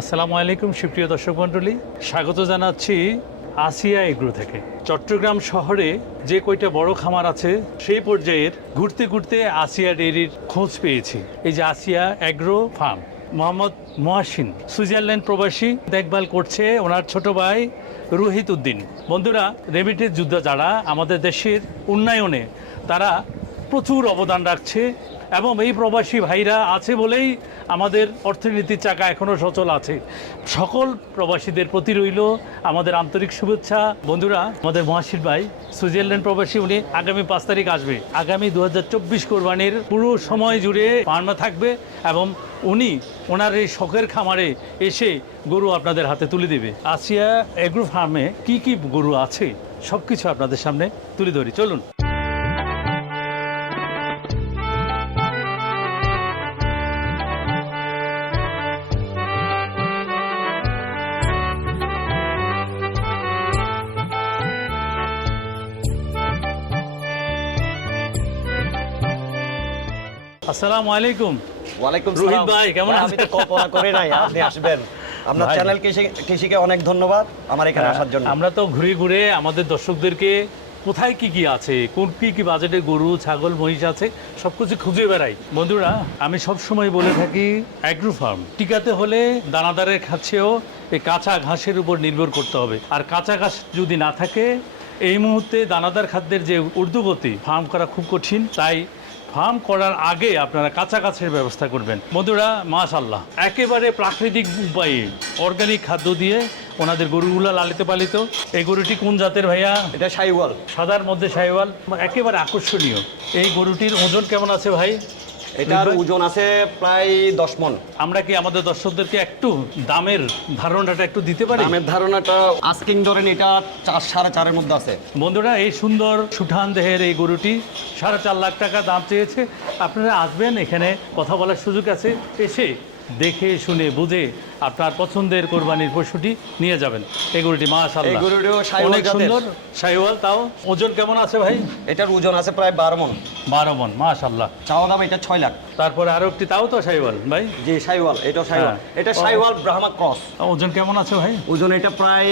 আসসালামু আলাইকুম, সুপ্রিয় দর্শক মণ্ডলী। স্বাগত জানাচ্ছি আসিয়া এগ্রো থেকে। চট্টগ্রাম শহরে যে কয়টা বড় খামার আছে, সেই পর্যায়ের ঘুরতে ঘুরতে আসিয়া ডেয়ারির খোঁজ পেয়েছি। এই যে Asiya agro farm, Mohammad Mohasin, Switzerland প্রবাসী, দেখভাল করছে ওনার ছোট ভাই রোহিত উদ্দিন। বন্ধুরা রেমিটেড যুদ্ধ যারা আমাদের দেশের উন্নয়নে, তারা প্রচুর অবদান রাখছে এবং এই প্রবাসী ভাইরা আছে বলেই আমাদের অর্থনীতির চাকা এখনও সচল আছে। সকল প্রবাসীদের প্রতি রইল আমাদের আন্তরিক শুভেচ্ছা। বন্ধুরা, আমাদের মহাশির ভাই, সুইজারল্যান্ড প্রবাসী, উনি আগামী পাঁচ তারিখ আসবে। আগামী দু হাজার চব্বিশ কোরবানির পুরো সময় জুড়ে ফার্মে থাকবে এবং উনি ওনার এই শখের খামারে এসে গরু আপনাদের হাতে তুলে দেবে। আসিয়া এগ্রো ফার্মে কি কি গরু আছে সব কিছু আপনাদের সামনে তুলে ধরি। চলুন। আসসালামু আলাইকুম। ওয়ালাইকুম রোহিত ভাই, কেমন আমি তো কল্পনা করি নাই আপনি আসবেন। আপনার চ্যানেল কৃষি কৃষিকে অনেক ধন্যবাদ আমার এখানে আসার জন্য। আমরা তো ঘুরে ঘুরে আমাদের দর্শকদেরকে কোথায় কি কি আছে কোন কি কি বাজেটে গরু ছাগল মহিষ আছে সব কিছু খুঁজে বেড়াই। বন্ধুরা আমি সব সময় বলে থাকি অ্যাগ্রো ফার্ম টিকাতে হলে দানাদারের খাচ্ছেও এই কাঁচা ঘাসের উপর নির্ভর করতে হবে। আর কাঁচা ঘাস যদি না থাকে এই মুহূর্তে দানাদার খাদ্যের যে ঊর্ধ্বগতি ফার্ম করা খুব কঠিন তাই ফার্ম করার আগে আপনারা কাঁচা গাছের ব্যবস্থা করবেন। বন্ধুরা মাশাল্লাহ একেবারে প্রাকৃতিক উপায়ে অর্গানিক খাদ্য দিয়ে ওনাদের গরুগুলো লালিত পালিত। এই গরুটি কোন জাতের ভাইয়া? এটা সাইওয়াল। সাদার মধ্যে সাইওয়াল। একেবারে আকর্ষণীয়। এই গরুটির ওজন কেমন আছে ভাই? এটার ওজন আছে প্রায় দশ মন। আমরা কি আমাদের দর্শকদেরকে একটু দামের ধারণাটা একটু দিতে পারি? দামের ধারণাটা আস্কিং ধরেন এটা চার সাড়ে চারের মধ্যে আছে। বন্ধুরা এই সুন্দর সুঠান দেহের এই গরুটি সাড়ে চার লাখ টাকা দাম চেয়েছে। আপনারা আসবেন এখানে কথা বলার সুযোগ আছে। এসে দেখে শুনে বুঝে আপনার পছন্দের কোরবানির পশুটি নিয়ে যাবেন। এই গরুটি এই মাশাআল্লাহ অনেক সুন্দর। সাইওয়াল তাও ওজন কেমন আছে ভাই? এটার ওজন আছে প্রায় বারো মন। বারো মন মাশাল্লাহ চাওয়া দাম এটা ছয় লাখ। তারপরে আরও একটি তাও তো সাইওয়াল ভাই? জি এটা সাইওয়াল। হ্যাঁ। এটা ও। সাইওয়াল ব্রাহ্মা ক্রস। ওজন কেমন আছে ভাই? ওজন এটা প্রায়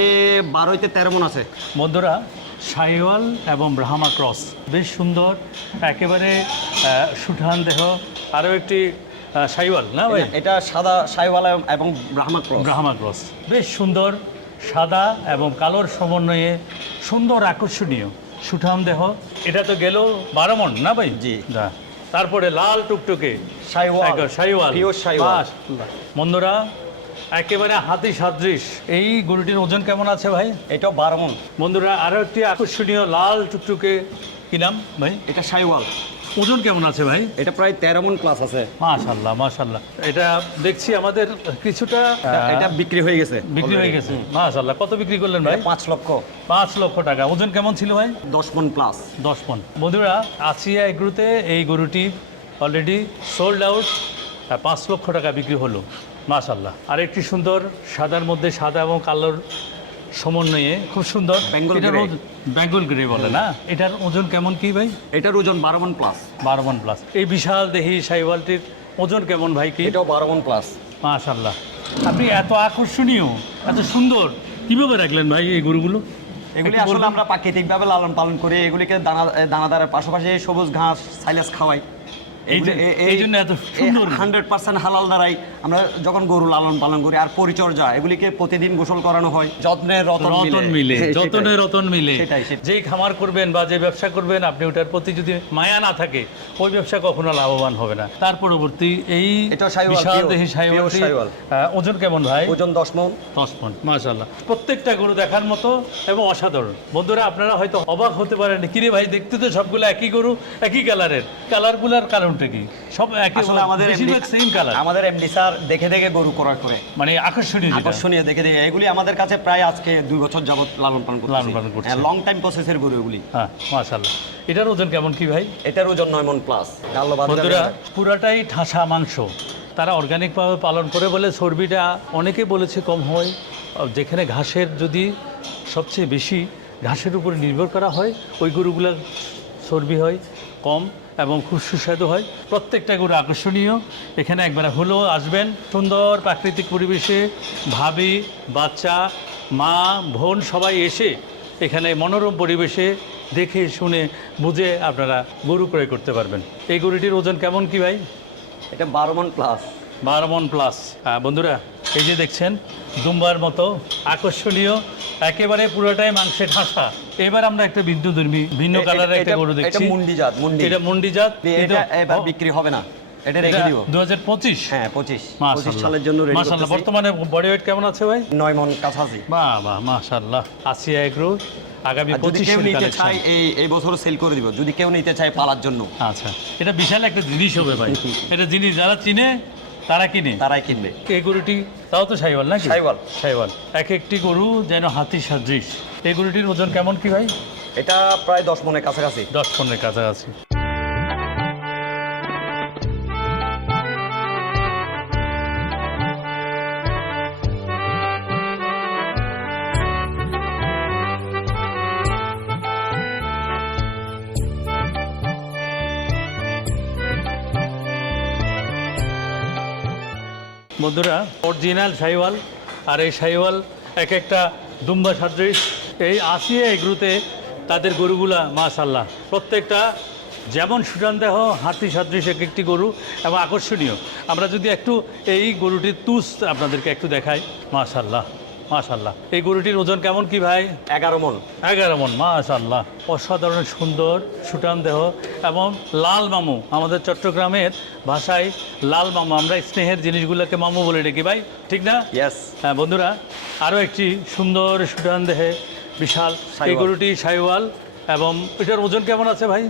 বারোইতে তেরো মন আছে। বন্ধুরা সাইওয়াল এবং ব্রাহ্মা ক্রস। বেশ সুন্দর একেবারে সুঠান দেহ। আরও একটি সাইওয়াল না ভাই? এটা সাদা সাইওয়াল এবং ব্রাহ্মা ক্রস। ব্রাহ্মা ক্রস। বেশ সুন্দর সাদা এবং কালোর সমন্বয়ে সুন্দর আকর্ষণীয় সুঠাম দেহ। এটা তো গেল বারো মন না ভাই? জি। তারপরে লাল টুকটুকে। সাইওয়াল বন্ধুরা একেবারে হাতি সাদৃশ। এই গরুটির ওজন কেমন আছে ভাই? এটা বারো মন বন্ধুরা আরও একটি আকর্ষণীয় লাল টুকটুকে কি নাম ভাই? এটা সাইওয়াল। ওজন কেমন আছে ভাই? এটা প্রায় তেরো মন প্লাস আছে। মাশাল্লাহ মাশাল্লাহ। এটা দেখছি আমাদের কিছুটা এটা বিক্রি হয়ে গেছে বিক্রি হয়ে গেছে। মাশাল্লাহ কত বিক্রি করলেন ভাই? পাঁচ লক্ষ। পাঁচ লক্ষ টাকা। ওজন কেমন ছিল ভাই? দশ মন প্লাস দশ পন বন্ধুরা আসিয়া এগ্রুতে এই গরুটি অলরেডি সোল্ড আউট পাঁচ লক্ষ টাকা বিক্রি হলো। মাশাল্লাহ। আর একটি সুন্দর সাদার মধ্যে সাদা এবং কালোর সমন্বয়ে। খুব সুন্দর। বেঙ্গল গ্রে। বেঙ্গল গ্রে বলে না? এটার ওজন কেমন কি ভাই? এটার ওজন বারো মন প্লাস বারো মন প্লাস এই বিশাল দেহি সাইওয়ালটির ওজন কেমন ভাই কি? এটাও বারো মন প্লাস মাশাল্লাহ আপনি এত আকর্ষণীয় এত সুন্দর কীভাবে রাখলেন ভাই এই গরুগুলো? এগুলি আসলে আমরা প্রাকৃতিকভাবে লালন পালন করি এগুলিকে দানা দানাদারের পাশাপাশি সবুজ ঘাস সাইলাস খাওয়াই। এই জন্য এত সুন্দর। হান্ড্রেড পার্সেন্ট হালাল দ্বারাই আমরা যখন গরু লালন পালন করি আর পরিচর্যা এগুলিকে প্রতিদিন গোসল করানো হয় রতন মিলে। রতন মিলে। যেই খামার করবেন বা যে ব্যবসা করবেন আপনি ওটার প্রতি যদি মায়া না থাকে ওই ব্যবসা কখনো লাভবান হবে না। তার পরবর্তী এই ওজন কেমন ভাই? ওজন দশ মন। দশ পন মাশাল্লাহ প্রত্যেকটা গরু দেখার মতো এবং অসাধারণ। বন্ধুরা আপনারা হয়তো অবাক হতে পারেন কিরে ভাই দেখতে তো সবগুলো একই গরু একই কালারের কালারগুলার কারণটা কি? সব একই আসলে আমাদের বেশিরভাগ সেম কালার আমাদের এমডি স্যার দেখে দেখে গরু ক্রয় করে। মানে আকর্ষণীয়। আকর্ষণীয় দেখে দেখে। এগুলি আমাদের কাছে প্রায় আজকে দুই বছর যাবত লালন পালন করছি লালন পালন করছে। লং টাইম প্রসেসের গরু এগুলি। হ্যাঁ মাশাল্লাহ এটার ওজন কেমন কি ভাই? এটার ওজন নয় মন প্লাস বন্ধুরা পুরাটাই ঠাসা মাংস। তারা অর্গানিকভাবে পালন করে বলে চর্বিটা অনেকে বলেছে কম হয়। যেখানে ঘাসের যদি সবচেয়ে বেশি ঘাসের উপরে নির্ভর করা হয় ওই গরুগুলোর চর্বি হয় কম। এবং খুব সুস্বাদু হয়। প্রত্যেকটা গরু আকর্ষণীয়। এখানে একবার হলেও আসবেন। সুন্দর প্রাকৃতিক পরিবেশে ভাবি বাচ্চা মা বোন সবাই এসে এখানে মনোরম পরিবেশে দেখে শুনে বুঝে আপনারা গরু ক্রয় করতে পারবেন। এই গরুটির ওজন কেমন কি ভাই? এটা বারো মন প্লাস বারো মন প্লাস বন্ধুরা এই যে দেখছেন দুম্বার মতো আকর্ষণীয় একেবারে পুরোটাই মাংসের ঠাসা এবার আমরা একটা বিদ্যুৎ ভিন্ন কালারের একটা গরু এটা দেখছি। মুন্ডি জাত মুন্ডি। এটা মন্ডি জাত এটা এবার বিক্রি হবে না। এটা রেখে পঁচিশ? হ্যাঁ পঁচিশ। পঁচিশ সালের জন্য রেডি মাসাল্লাহ বর্তমানে বডি ওয়েট কেমন আছে ভাই? নয় কাছাকাছি। বাহ বাহ মাশাল্লাহ আসিয়া এগ্রো আগামী কেউ নিতে চায় এই এই বছর সেল করে দিব। যদি কেউ নিতে চায় পালার জন্য। আচ্ছা এটা বিশাল একটা জিনিস হবে ভাই। এটা জিনিস যারা চিনে তারা কিনে? তারাই কিনবে। এই গরুটি তাও তো সাইওয়াল না সাইওয়াল। সাইওয়াল। এক একটি গরু যেন হাতি সাদৃশ। এই গরুটির ওজন কেমন কি ভাই? এটা প্রায় দশ মনের কাছাকাছি। দশ পনেরো কাছাকাছি। বন্ধুরা অরিজিনাল শাইওয়াল আর এই শাইওয়াল এক একটা দুম্বা সাদৃশ। এই আসিয়া এগ্রুতে তাদের গরুগুলা মাশাল্লাহ প্রত্যেকটা যেমন সুটান দেহ, হাতি সাদৃশ এক একটি গরু, এবং আকর্ষণীয়। আমরা যদি একটু এই গরুটির তুস আপনাদেরকে একটু দেখাই মাশাল্লাহ মাশাল্লাহ এই গরুটির ওজন কেমন কি ভাই? এগারো মন। এগারো মন মাশাল্লাহ অসাধারণ সুন্দর সুটান দেহ এবং লাল মামু। আমাদের চট্টগ্রামের ভাষায় লাল মামু। আমরা স্নেহের জিনিসগুলোকে মামু বলে ডেকি ভাই ঠিক না? ইয়েস হ্যাঁ বন্ধুরা আরও একটি সুন্দর সুটান দেহে বিশাল এই গরুটি সাইওয়াল এবং এটার ওজন কেমন আছে ভাই?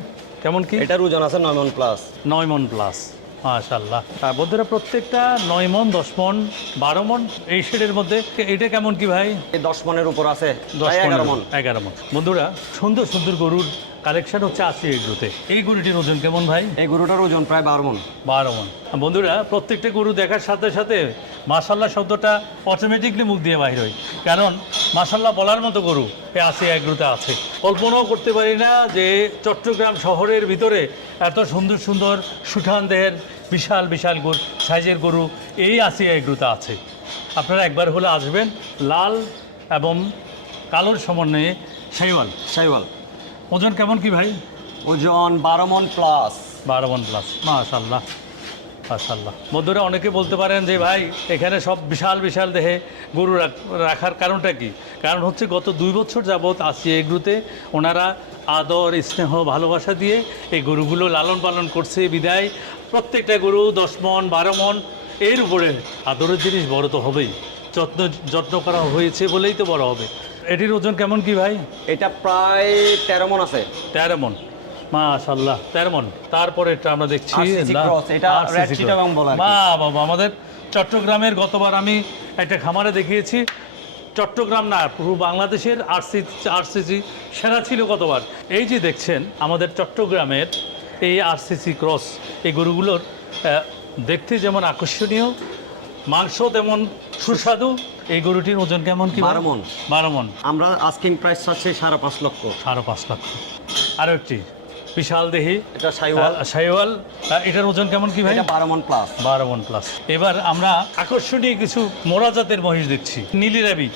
কেমন কি? এটার ওজন আছে নয় মন প্লাস নয় মন প্লাস মাশাল্লাহ আর বন্ধুরা প্রত্যেকটা নয় মন দশ মন বারো মন এই শেডের মধ্যে এটা কেমন কি ভাই? দশ মনের উপর আছে দশ এগারো মন। এগারো মন। বন্ধুরা সুন্দর সুন্দর গরুর কালেকশন হচ্ছে আশি এগুলোতে। এই গরুটির ওজন কেমন ভাই? এই গরুটার ওজন প্রায় বারো মন। বারো মন। বন্ধুরা প্রত্যেকটা গরু দেখার সাথে সাথে মাসাল্লাহ শব্দটা অটোমেটিকলি মুখ দিয়ে বাইর হয়। কারণ মাসাল্লাহ বলার মতো গরু এই আশি এগুলোতে আছে। কল্পনাও করতে পারি না যে চট্টগ্রাম শহরের ভিতরে এত সুন্দর সুন্দর সুঠান দেহের বিশাল বিশাল গরু সাইজের গরু এই আশি এগুলোতে আছে। আপনারা একবার হলে আসবেন লাল এবং কালোর সমন্বয়ে শাইওয়াল সাইওয়াল ওজন কেমন কি ভাই? ওজন বারো মন প্লাস বারো মন প্লাস মাশাল্লাহ মাশাল্লাহ বন্ধুরা অনেকে বলতে পারেন যে ভাই এখানে সব বিশাল বিশাল দেহে গরু রাখার কারণটা কি? কারণ হচ্ছে গত দুই বছর যাবৎ আসি এগুলোতে ওনারা আদর স্নেহ ভালোবাসা দিয়ে এই গরুগুলো লালন পালন করছে। বিদায় প্রত্যেকটা গরু দশ মন বারো মন এর উপরে আদরের জিনিস বড় তো হবেই। যত্ন যত্ন করা হয়েছে বলেই তো বড় হবে। এটির ওজন কেমন কি ভাই? এটা প্রায় তেরো মন আছে। তেরো মন। মাশাল্লাহ তেরো মন। তারপরে এটা আমরা দেখছি। বাহ, বাবা আমাদের চট্টগ্রামের গতবার আমি একটা খামারে দেখিয়েছি। চট্টগ্রাম না পুরো বাংলাদেশের আরসি আরসিসি সেরা ছিল গতবার। এই যে দেখছেন আমাদের চট্টগ্রামের এই আরসিসি ক্রস এই গরুগুলোর দেখতে যেমন আকর্ষণীয় মাংস তেমন সুস্বাদু এই গরুটির ওজন কেমন কি বারো মণ। বারো মন। আমরা আস্কিং প্রাইস চাচ্ছি সাড়ে পাঁচ লক্ষ। সাড়ে পাঁচ লক্ষ। আরও একটি। বিশাল দেহি। এটা সাইওয়াল। সাইওয়াল। এটার ওজন কেমন কি ভাই? বারো মন প্লাস বারো মন প্লাস এবার আমরা আকর্ষণীয় কিছু মোরা জাতের মহিষ দেখছি। নীলি রাবি।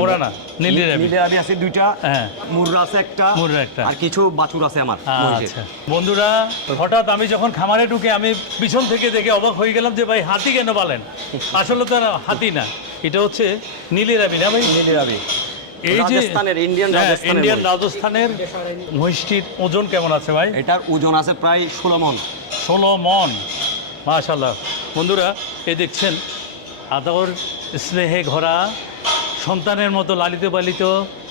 মোরা না নীলি রাবি। নীলে আমি আছে দুইটা। হ্যাঁ। মুররা আছে একটা। মুররা একটা। আর কিছু বাছুর আছে আমার আচ্ছা। বন্ধুরা হঠাৎ আমি যখন খামারে ঢুকে আমি পিছন থেকে দেখে অবাক হয়ে গেলাম যে ভাই হাতি কেন বলেন আসলে তো হাতি না। এটা হচ্ছে নীলি রাবি না ভাই? নীলি রাবি এই যে রাজস্থানের, ইন্ডিয়ান হ্যাঁ, রাজস্থানের ইন্ডিয়ান রাজস্থানের মহিষটির ওজন কেমন আছে ভাই? এটার ওজন আছে প্রায় ষোলো মন। ষোলো মন। মাশাল্লাহ বন্ধুরা এই দেখছেন আদর স্নেহে ঘোরা সন্তানের মতো লালিত পালিত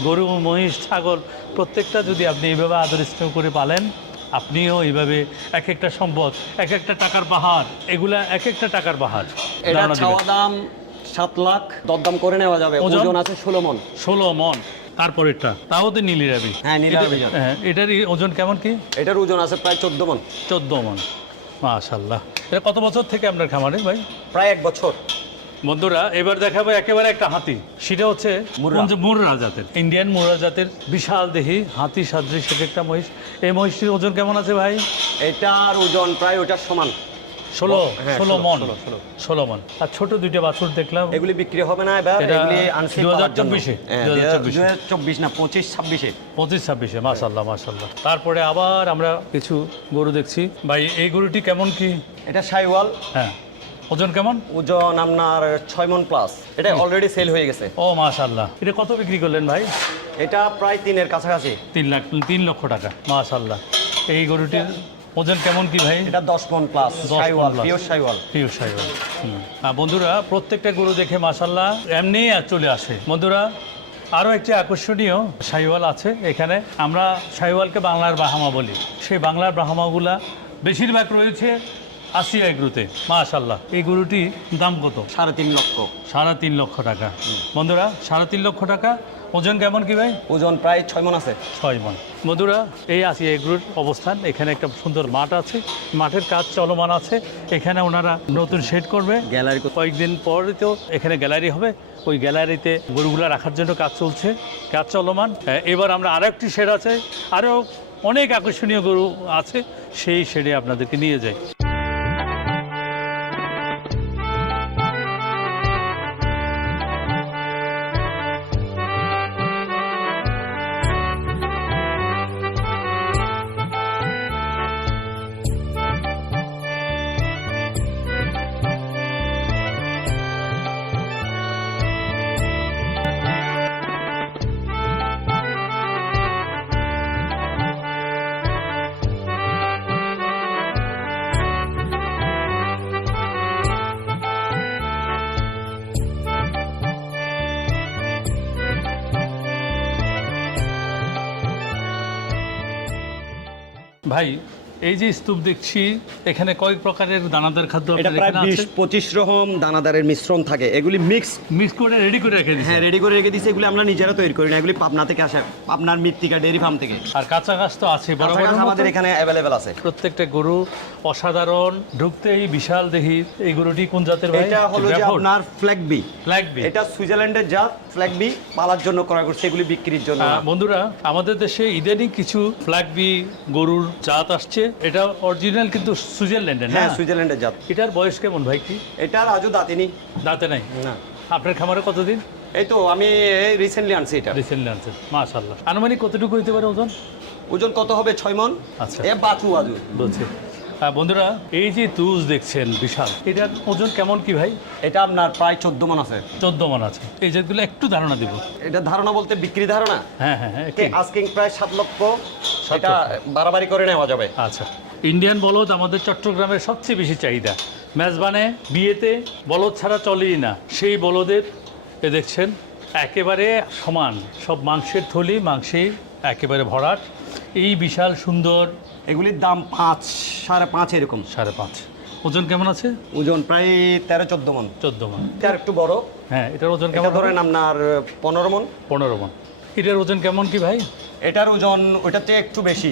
গরু মহিষ ছাগল প্রত্যেকটা যদি আপনি এইভাবে আদর স্নেহ করে পালেন আপনিও এইভাবে এক একটা সম্পদ এক একটা টাকার পাহাড় এগুলা এক একটা টাকার পাহাড়। এটা দাম সাত লাখ দরদাম করে নেওয়া যাবে। ওজন? আছে ষোলো মন। ষোলো মন। তারপরেরটা? তাও তো নীলি রাবি হ্যাঁ, নীলি রাবি জাত। হ্যাঁ এটারই ওজন কেমন কি? এটার ওজন আছে প্রায় চোদ্দ মন। চোদ্দ মন। মাশাল্লাহ। এটা কত বছর থেকে আপনার খামারে ভাই? প্রায় এক বছর। বন্ধুরা এবার দেখাবো একেবারে একটা হাতি। সেটা হচ্ছে মুর্রা। জাতের। ইন্ডিয়ান মুর্রা জাতের বিশাল দেহি হাতি সাদৃশ্য একটা মহিষ। এই মহিষটির ওজন কেমন আছে ভাই? এটার ওজন প্রায় ওটার সমান। ষোলো হ্যাঁ, ষোলো ষোলো, মন ষোলো, মন। আর ছোট দুইটা বাছুর দেখলাম। এগুলি বিক্রি হবে না এবার এগুলি আনছি 2024 এ, 2024 চব্বিশ না পঁচিশ ছাব্বিশে। পঁচিশ ছাব্বিশে মাসাল্লাহ মাসাল্লাহ তারপরে আবার আমরা কিছু গরু দেখছি। ভাই এই গরুটি কেমন কি? এটা সাইওয়াল। হ্যাঁ। ওজন কেমন? ওজন আপনার ছয় মন প্লাস এটা অলরেডি সেল হয়ে গেছে। ও মাশাল্লাহ এটা কত বিক্রি করলেন ভাই? এটা প্রায় তিনের কাছাকাছি। তিন লাখ তিন লক্ষ টাকা মাশাল্লাহ এই গরুটির ওজন কেমন কি ভাই? এটা দশ মন প্লাস 10 মণ সাইওয়াল পিওর সাইওয়াল। প্রিয় সাইওয়াল বন্ধুরা প্রত্যেকটা গরু দেখে মাসাল্লাহ এমনিই আর চলে আসে। বন্ধুরা আরও একটি আকর্ষণীয় সাইওয়াল আছে এখানে। আমরা সাইওয়ালকে বাংলার বাহামা বলি। সেই বাংলার বাহামাগুলা বেশিরভাগ রয়েছে আসিয়া এগ্রুতে। মাশাল্লাহ এই গরুটি দাম কত? সাড়ে তিন লক্ষ। সাড়ে তিন লক্ষ টাকা। বন্ধুরা সাড়ে তিন লক্ষ টাকা। ওজন কেমন কি ভাই? ওজন প্রায় ছয় মন আছে। ছয় মন বন্ধুরা এই আসিয়া এগ্রোর অবস্থান। এখানে একটা সুন্দর মাঠ আছে। মাঠের কাজ চলমান আছে। এখানে ওনারা নতুন শেড করবে। গ্যালারি কয়েকদিন পর তো এখানে গ্যালারি হবে। ওই গ্যালারিতে গরুগুলো রাখার জন্য কাজ চলছে। কাজ চলমান। এবার আমরা আরও একটি শেড আছে। আরও অনেক আকর্ষণীয় গরু আছে। সেই শেডে আপনাদেরকে নিয়ে যাই। ভাই এই যে স্তূপ দেখছি এখানে কয়েক প্রকারের দানাদার খাদ্য এটা প্রায় বিশ পঁচিশ রকম দানাদারের মিশ্রণ থাকে। এগুলি মিক্স মিক্স করে রেডি করে রেখে দিচ্ছি হ্যাঁ রেডি করে রেখে দিচ্ছি এগুলি আমরা নিজেরা তৈরি করি না। এগুলি পাবনা থেকে আসে পাবনার মৃত্তিকা ডেয়ারি ফার্ম থেকে। আর কাঁচা গাছ তো আছে বড় বড় আমাদের এখানে অ্যাভেলেবেল আছে। প্রত্যেকটা গরু অসাধারণ ঢুকতেই বিশাল দেহি। এই গরুটি কোন জাতের ভাই? এটা হলো যে আপনার ফ্ল্যাগবি ফ্ল্যাগবি এটা সুইজারল্যান্ডের জাত ফ্ল্যাগ বি পালার জন্য ক্রয় করছে এগুলি বিক্রির জন্য। বন্ধুরা আমাদের দেশে ইদানিং কিছু ফ্ল্যাগ বি গরুর জাত আসছে। এটা অরিজিনাল কিন্তু সুইজারল্যান্ডের না? হ্যাঁ সুইজারল্যান্ডের জাত। এটার বয়স কেমন ভাই কি? এটা দাঁতে নেই দাঁতে নাই? না। আপনার খামারে কতদিন? এই তো আমি রিসেন্টলি আনছি এটা। রিসেন্টলি আনছি মাশাআল্লাহ। আনুমানিক কতটুকু হতে পারে ওজন? ওজন কত হবে ছয় মন? আচ্ছা। এ বাচু আজু বলছি। বন্ধুরা এই যে তুজ দেখছেন বিশাল। এটার ওজন কেমন কি ভাই? এটা আপনার প্রায় চোদ্দ মন আছে। চোদ্দ মান আছে। এই জাতগুলো একটু ধারণা দিব। এটা ধারণা বলতে বিক্রি ধারণা? হ্যাঁ হ্যাঁ হ্যাঁ আস্কিং প্রায় সাত লক্ষ। সাত এটা বাড়াবাড়ি করে নেওয়া যাবে। আচ্ছা। ইন্ডিয়ান বলদ আমাদের চট্টগ্রামের সবচেয়ে বেশি চাহিদা। মেজবানে বিয়েতে বলদ ছাড়া চলেই না। সেই বলদের এ দেখছেন একেবারে সমান। সব মাংসের থলি মাংসে একেবারে ভরাট। এই বিশাল সুন্দর এগুলির দাম পাঁচ সাড়ে পাঁচ এরকম। সাড়ে পাঁচ। ওজন কেমন আছে? ওজন প্রায় তেরো চোদ্দ মন। চোদ্দ মন। আর একটু বড়। হ্যাঁ এটার ওজন কেমন ধরেন আপনার পনেরো মন। পনেরো মন। এটার ওজন কেমন কি ভাই? এটার ওজন চেয়ে একটু বেশি।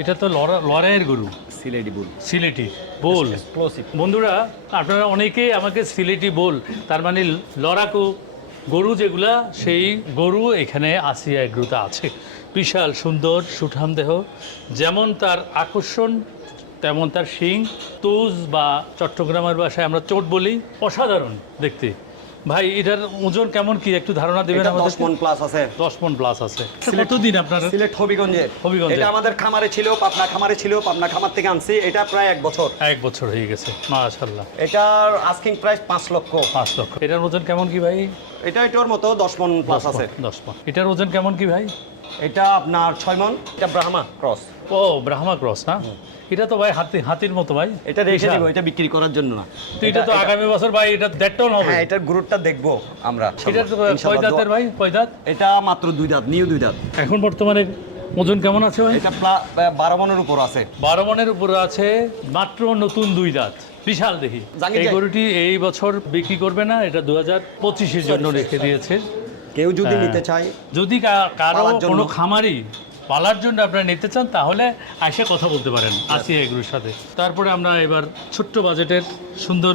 এটা তো লড়া লড়াইয়ের গরু। সিলেটি বুল। সিলেটি বোল। বন্ধুরা আপনারা অনেকেই আমাকে সিলেটি বোল তার মানে লড়াকু গরু যেগুলা সেই গরু এখানে আসিয়া এগ্রুতে আছে। বিশাল সুন্দর সুঠাম দেহ। যেমন তার আকর্ষণ তেমন তার শিং তুজ বা চট্টগ্রামের ভাষায় আমরা চোট বলি অসাধারণ দেখতে। ভাই এটার ওজন কেমন কি? একটু ধারণা দেবেন আমাদের মন প্লাস আছে। দশ মন প্লাস আছে। কতদিন আপনার? সিলেট হবিগঞ্জে। হবিগঞ্জে। এটা আমাদের খামারে ছিল পাবনা খামারে ছিল পাবনা খামার থেকে আনছি। এটা প্রায় এক বছর। এক বছর হয়ে গেছে মাশাল্লাহ এটার আস্কিং প্রাইস পাঁচ লক্ষ। পাঁচ লক্ষ। এটার ওজন কেমন কি ভাই? এটা এটার মতো দশ মন প্লাস আছে। দশ মন। এটার ওজন কেমন কি ভাই? এটা আপনার ছয় মন। এটা ব্রাহ্মা ক্রস। ও ব্রাহ্মা ক্রস না? এটা তো ভাই হাতি হাতির মতো ভাই। এটা রেখে। দিব এটা বিক্রি করার জন্য না। তো এটা তো আগামী বছর ভাই এটা দেড় টন হবে। হ্যাঁ এটার গ্রুপটা দেখব আমরা। এটা তো কয় দাঁতের ভাই? কয় দাঁত? এটা মাত্র দুই দাঁত নিউ দুই দাঁত। এখন বর্তমানে ওজন কেমন আছে ভাই? এটা বারো মনের উপর আছে। বারো মনের উপরে আছে মাত্র নতুন দুই দাঁত। বিশাল দেখি। এই গরুটি এই বছর বিক্রি করবে না এটা দু হাজার পঁচিশের জন্য রেখে দিয়েছে। কেউ যদি হ্যাঁ। নিতে চায় যদি কারও কোনো খামারি পালার জন্য আপনারা নিতে চান তাহলে এসে কথা বলতে পারেন আসিয়া এগুলোর সাথে। তারপরে আমরা এবার ছোট্ট বাজেটের সুন্দর।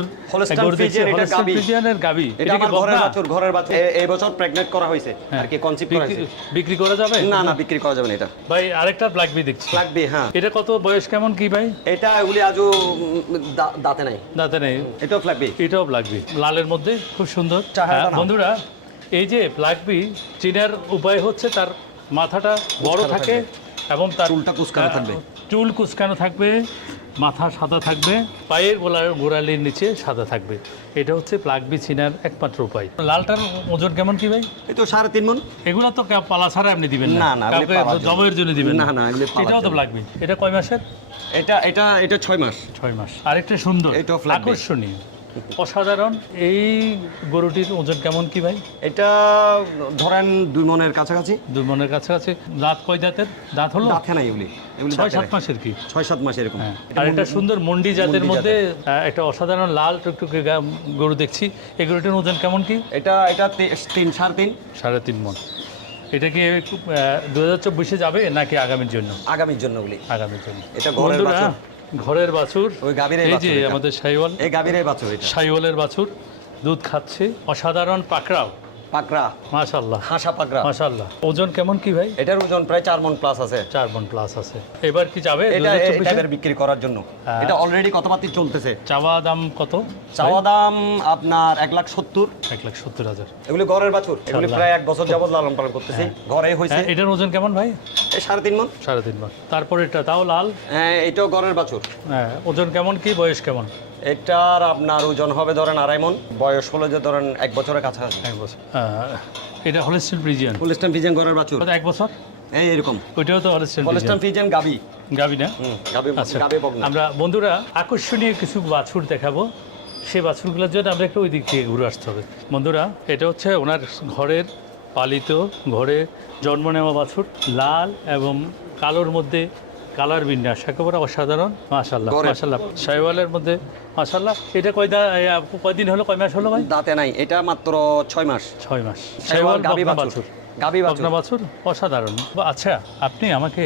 গাবি। এটা আমার ঘরের বাছুর ঘরের বাছুর। এই বছর প্রেগনেন্ট করা হয়েছে। আর কি কনসিভ করা হয়েছে। বিক্রি করা যাবে? না না বিক্রি করা যাবে না এটা। ভাই আরেকটা ব্ল্যাক বি দেখছি। লাগবে হ্যাঁ। এটা কত বয়স কেমন কি ভাই? এটা এগুলি আজও দাঁতে নাই। দাঁতে নেই। এটাও লাগবে এটাও লাগবে লালের মধ্যে খুব সুন্দর। হ্যাঁ, বন্ধুরা এই যে ব্ল্যাকবি চিনার উপায় হচ্ছে তার মাথাটা বড় থাকে এবং তার চুলটা কুঁচকানো থাকবে। চুল কুচকানো থাকবে মাথা সাদা থাকবে পায়ের গোলার গোড়ালির নিচে সাদা থাকবে। এটা হচ্ছে প্লাগবি চিনার একমাত্র উপায়। লালটার ওজন কেমন কি ভাই? এই তো সাড়ে তিন মন। এগুলো তো পালা ছাড়া আপনি দিবেন না, না। জবের জন্য দিবেন না, না, এটাও তো। ব্ল্যাকবি এটা কয় মাসের? এটা এটা এটা ছয় মাস। ছয় মাস। আরেকটা সুন্দর এটা আকর্ষণীয়। অসাধারণ। এই গরুটির ওজন কেমন কি ভাই? এটা ধরেন দুই মনের কাছাকাছি। দুই মনের কাছাকাছি। দাঁত কয় দাঁতের? দাঁত হলো? দাঁতে নাই এগুলি ছয় সাত মাসের কি? ছয় সাত মাস এরকম। হ্যাঁ। এটা আর একটা সুন্দর মন্ডি জাতের মধ্যে একটা অসাধারণ লাল টুকটুকে গরু দেখছি। এই গরুটির ওজন কেমন কি? এটা এটা তিন সাড়ে তিন। সাড়ে তিন মন। এটা কি দু হাজার চব্বিশে যাবে নাকি আগামীর জন্য? আগামীর জন্য আগামীর জন্য। এটা ঘরের বন্ধুরা। ঘরের বাছুর। ওই গাভীর এই এই যে আমাদের সাইওয়াল এই গাভীর বাছুর এটা। সাইওয়ালের বাছুর দুধ খাচ্ছে। অসাধারণ পাকড়াও। পাকড়া। মাশাল্লাহ হাসা পাকড়া। মাশাল্লাহ ওজন কেমন কি ভাই? এটার ওজন প্রায় চার মন প্লাস আছে। চার মন প্লাস আছে। এবার কি যাবে? এটা 2024 এটা বিক্রি করার জন্য। হ্যাঁ। এটা অলরেডি চলতেছে। চাওয়া দাম কত? চাওয়া দাম আপনার এক লাখ সত্তর। এক লাখ সত্তর হাজার। এগুলি ঘরের বাছুর। এগুলি প্রায় এক বছর যাবত লালন পালন করতেছি। ঘরে হয়েছে। হ্যাঁ, এটার ওজন কেমন ভাই? সাড়ে তিন মন। সাড়ে তিন মাস তারপর এটা তাও লাল? হ্যাঁ এটাও ঘরের বাছুর। হ্যাঁ ওজন কেমন কি? বয়স কেমন? এটার আপনার ওজন হবে ধরেন আড়াই মন বয়স হলো যে ধরেন এক বছরের কাছাকাছি। এক বছর। এটা হলিস্টিন ব্রিজিয়ান পলিস্টান ফিজেন ঘরের বাছুর। এক বছর? এই এরকম। ওইটাও তো হলিস্টিন পলিস্টান ব্রিজিয়ান ফিজেন গাবি। গাবি না? গাবি আচ্ছা। আমরা বন্ধুরা আকর্ষণীয় কিছু বাছুর দেখাবো। সেই বাছুরগুলোর জন্য আমরা একটু ওই দিক থেকে ঘুরে আসতে হবে। বন্ধুরা এটা হচ্ছে ওনার ঘরের পালিত ঘরে জন্ম নেওয়া বাছুর লাল এবং কালোর মধ্যে কালার বিন্যাস একেবারে অসাধারণ। মাশাল্লাহ। মাশাল্লাহ সাইওয়ালের মধ্যে মাশাল্লাহ এটা কয়দা কয়দিন হলো কয় মাস হলো ভাই? দাঁতে নাই এটা মাত্র ছয় মাস। ছয় মাস। গাবি বাছুর। গাবি বাছুর। অসাধারণ। আচ্ছা আপনি আমাকে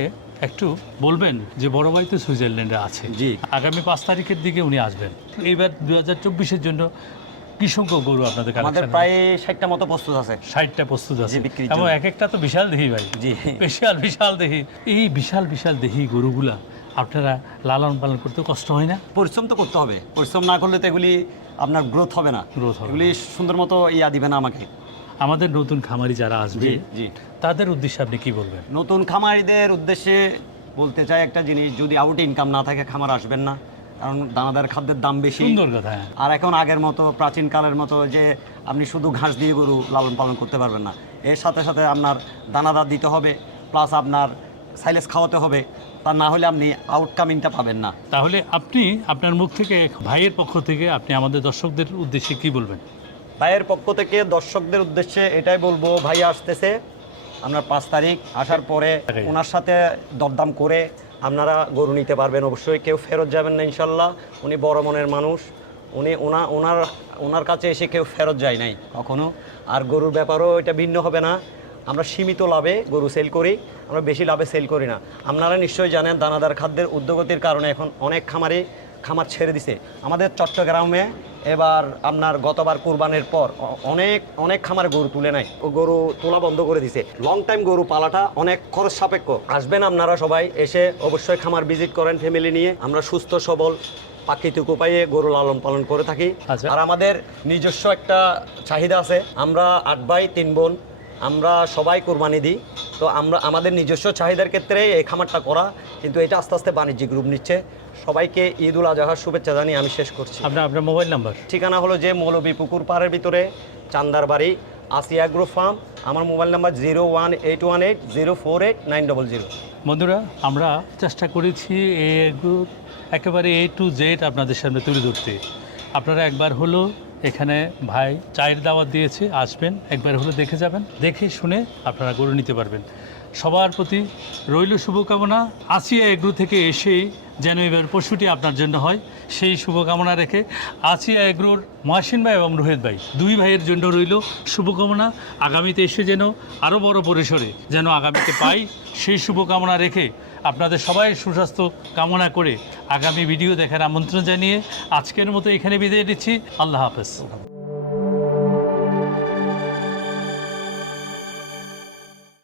একটু বলবেন যে বড় ভাই তো সুইজারল্যান্ডে আছে। জি। আগামী পাঁচ তারিখের দিকে উনি আসবেন। এইবার দু হাজার চব্বিশের জন্য কি সংখ্যক গরু আপনাদের আমাদের প্রায় ষাটটা মতো প্রস্তুত আছে। ষাটটা প্রস্তুত আছে। এবং এক একটা তো বিশাল দেহি ভাই। জি। বিশাল বিশাল দেহি। এই বিশাল বিশাল দেহি গরুগুলা আপনারা লালন পালন করতে কষ্ট হয় না? পরিশ্রম তো করতে হবে। পরিশ্রম না করলে তো এগুলি আপনার গ্রোথ হবে না। Growth হবে এগুলি সুন্দর মতো ইয়া দিবে না আমাকে। আমাদের নতুন খামারি যারা আসবে জি তাদের উদ্দেশ্যে আপনি কি বলবেন? নতুন খামারিদের উদ্দেশ্যে বলতে চাই একটা জিনিস যদি আউট ইনকাম না থাকে খামার আসবেন না। কারণ দানাদার খাদ্যের দাম বেশি। সুন্দর কথা হ্যাঁ। আর এখন আগের মতো প্রাচীন কালের মতো যে আপনি শুধু ঘাস দিয়ে গরু লালন পালন করতে পারবেন না। এর সাথে সাথে আপনার দানাদার দিতে হবে প্লাস আপনার সাইলেস খাওয়াতে হবে। তা না হলে আপনি আউটকামিংটা পাবেন না। তাহলে আপনি আপনার মুখ থেকে ভাইয়ের পক্ষ থেকে আপনি আমাদের দর্শকদের উদ্দেশ্যে কি বলবেন? ভাইয়ের পক্ষ থেকে দর্শকদের উদ্দেশ্যে এটাই বলব ভাই আসতেছে আপনার পাঁচ তারিখ আসার পরে ওনার সাথে দরদাম করে আপনারা গরু নিতে পারবেন। অবশ্যই কেউ ফেরত যাবেন না, ইনশাল্লাহ। উনি বড় মনের মানুষ। উনি ওনা, ওনার ওনার কাছে এসে কেউ ফেরত যায় নাই কখনো। আর গরুর ব্যাপারও এটা ভিন্ন হবে না। আমরা সীমিত লাভে গরু সেল করি, আমরা বেশি লাভে সেল করি না। আপনারা নিশ্চয়ই জানেন, দানাদার খাদ্যের উদ্যোগতির কারণে এখন অনেক খামারে খামার ছেড়ে দিছে। আমাদের চট্টগ্রামে এবার আপনার গতবার কুরবানের পর অনেক অনেক খামারে গরু তুলে নাই। ও গরু তোলা বন্ধ করে দিছে। লং টাইম গরু পালাটা অনেক খরচ সাপেক্ষ। আসবেন আপনারা সবাই এসে অবশ্যই খামার ভিজিট করেন ফ্যামিলি নিয়ে। আমরা সুস্থ সবল প্রাকৃতিক উপায়ে গরু লালন পালন করে থাকি। আচ্ছা। আর আমাদের নিজস্ব একটা চাহিদা আছে। আমরা আট ভাই তিন বোন। আমরা সবাই কোরবানি দিই। তো আমরা আমাদের নিজস্ব চাহিদার ক্ষেত্রে এই খামারটা করা কিন্তু এটা আস্তে আস্তে বাণিজ্যিক রূপ নিচ্ছে। সবাইকে ঈদ উল আজহার শুভেচ্ছা জানিয়ে আমি শেষ করছি। আপনার আপনার মোবাইল নাম্বার? ঠিকানা হলো যে মৌলবী পুকুর পাড়ের ভিতরে চান্দার বাড়ি আসিয়া গ্রো ফার্ম। আমার mobile number zero one eight one eight zero four eight nine double zero. বন্ধুরা আমরা চেষ্টা করেছি এগুলো একেবারে এ টু জেড আপনাদের সামনে তুলে ধরতে। আপনারা একবার হলো এখানে ভাই চায়ের দাওয়াত দিয়েছে, আসবেন, একবার হলো দেখে যাবেন। দেখে শুনে আপনারা গরু নিতে পারবেন। সবার প্রতি রইল শুভকামনা। আসিয়া এগ্রু থেকে এসেই যেন এবার পশুটি আপনার জন্য হয়, সেই শুভকামনা রেখে আসিয়া এগ্রোর মহাসিন ভাই এবং রোহিত ভাই, দুই ভাইয়ের জন্য রইল শুভকামনা। আগামীতে এসে যেন আরও বড় পরিসরে যেন আগামীতে পাই, সেই শুভকামনা রেখে আপনাদের সবাই সুস্বাস্থ্য কামনা করে আগামী ভিডিও দেখার আমন্ত্রণ জানিয়ে আজকের মতো এখানে বিদায় দিচ্ছি আল্লাহ হাফেজ।